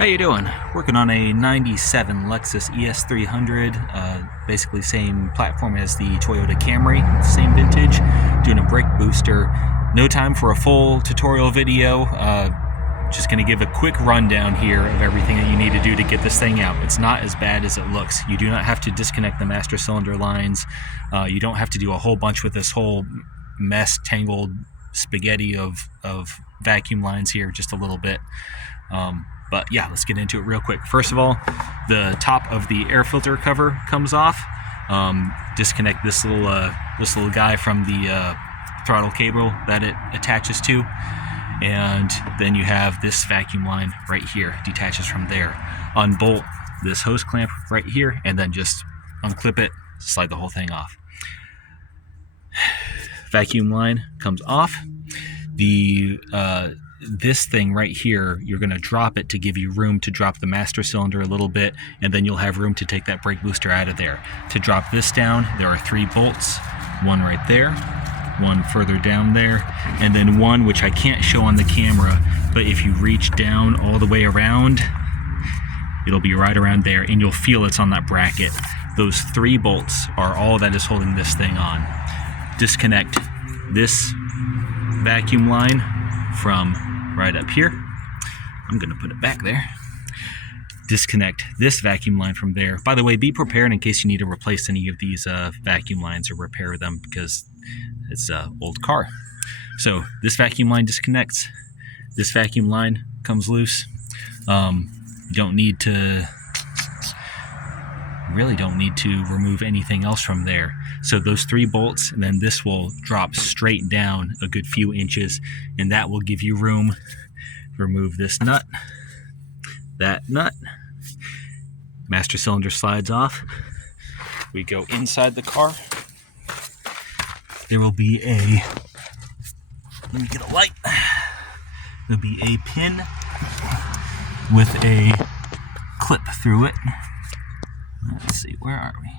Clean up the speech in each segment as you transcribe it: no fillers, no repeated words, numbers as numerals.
How you doing? Working on a 97 Lexus ES300, basically same platform as the Toyota Camry, same vintage, doing a brake booster. No time for a full tutorial video, just going to give a quick rundown here of everything that you need to do to get this thing out. It's not as bad as it looks. You do not have to disconnect the master cylinder lines. You don't have to do a whole bunch with this whole mess, tangled spaghetti of vacuum lines here, just a little bit. But yeah, let's get into it real quick. First of all, the top of the air filter cover comes off. Disconnect this little guy from the throttle cable that it attaches to, and then you have this vacuum line right here, detaches from there. Unbolt this hose clamp right here, and then just unclip it, slide the whole thing off. Vacuum line comes off. This thing right here, you're going to drop it to give you room to drop the master cylinder a little bit, and then you'll have room to take that brake booster out of there. To drop this down, there are 3 bolts, one right there, one further down there, and then one which I can't show on the camera, but if you reach down all the way around, it'll be right around there, and you'll feel it's on that bracket. Those 3 bolts are all that is holding this thing on. Disconnect this vacuum line from right up here. I'm going to put it back there. Disconnect this vacuum line from there. By the way, be prepared in case you need to replace any of these vacuum lines or repair them, because it's an old car. So this vacuum line disconnects. This vacuum line comes loose. You really don't need to remove anything else from there. So those 3 bolts, and then this will drop straight down a good few inches, and that will give you room. Remove this nut, that nut. Master cylinder slides off. We go inside the car. There will be let me get a light. There'll be a pin with a clip through it. Let's see, where are we?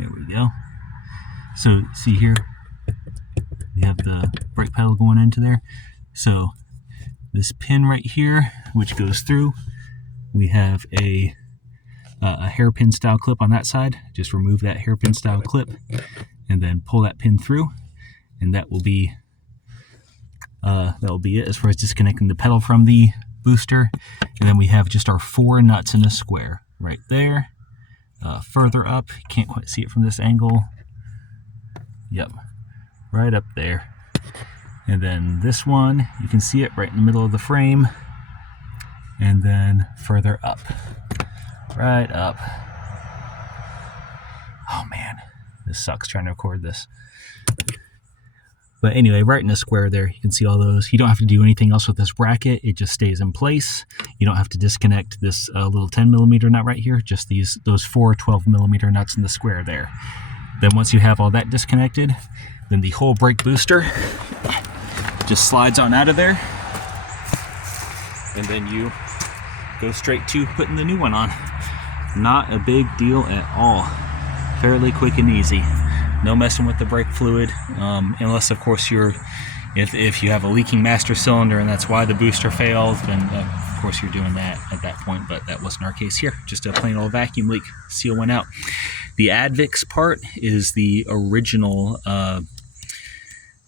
There we go. So see here, we have the brake pedal going into there. So this pin right here, which goes through, we have a hairpin style clip on that side. Just remove that hairpin style clip and then pull that pin through, and that will be it as far as disconnecting the pedal from the booster. And then we have just our 4 nuts in a square right there. Further up, you can't quite see it from this angle. Yep, right up there. And then this one, you can see it right in the middle of the frame. And then further up, right up. Oh man, this sucks trying to record this. But anyway, right in the square there, you can see all those. You don't have to do anything else with this bracket. It just stays in place. You don't have to disconnect this little 10mm nut right here, just those 4 12mm nuts in the square there. Then once you have all that disconnected, then the whole brake booster just slides on out of there, and then you go straight to putting the new one on. Not a big deal at all. Fairly quick and easy. No messing with the brake fluid, unless of course if you have a leaking master cylinder and that's why the booster failed, then of course you're doing that at that point, but that wasn't our case here. Just a plain old vacuum leak. Seal went out. The Advix part is the original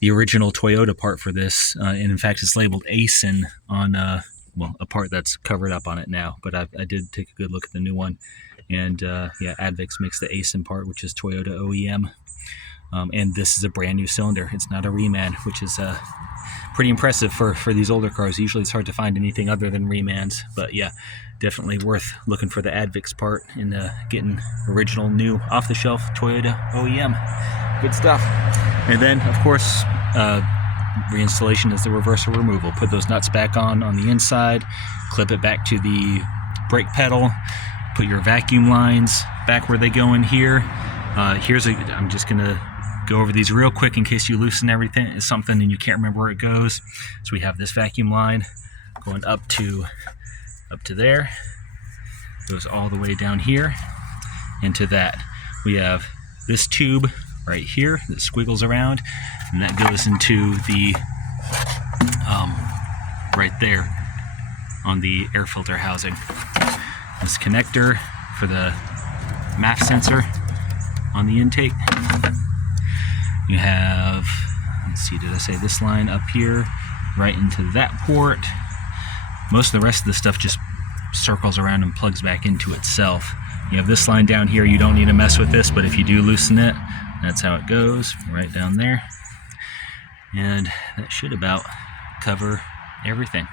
Toyota part for this, and in fact it's labeled ASIN on a part that's covered up on it now, but I did take a good look at the new one, and yeah, Advix makes the ASIN part, which is Toyota OEM, and this is a brand new cylinder. It's not a reman, which is pretty impressive for these older cars. Usually it's hard to find anything other than remans, but yeah, definitely worth looking for the Advix part and getting original, new, off-the-shelf Toyota OEM. Good stuff. And then, of course, reinstallation is the reversal removal. Put those nuts back on the inside, clip it back to the brake pedal, put your vacuum lines back where they go in here. I'm just going to go over these real quick in case you loosen something and you can't remember where it goes. So we have this vacuum line going up to there, goes all the way down here into that. We have this tube right here that squiggles around, and that goes into the right there on the air filter housing. This connector for the MAF sensor on the intake. You have, let's see, did I say this line up here right into that port? Most of the rest of the stuff just circles around and plugs back into itself. You have this line down here, you don't need to mess with this, but if you do loosen it, that's how it goes, right down there. And that should about cover everything.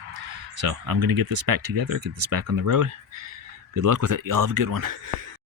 So I'm going to get this back together, get this back on the road. Good luck with it. Y'all have a good one.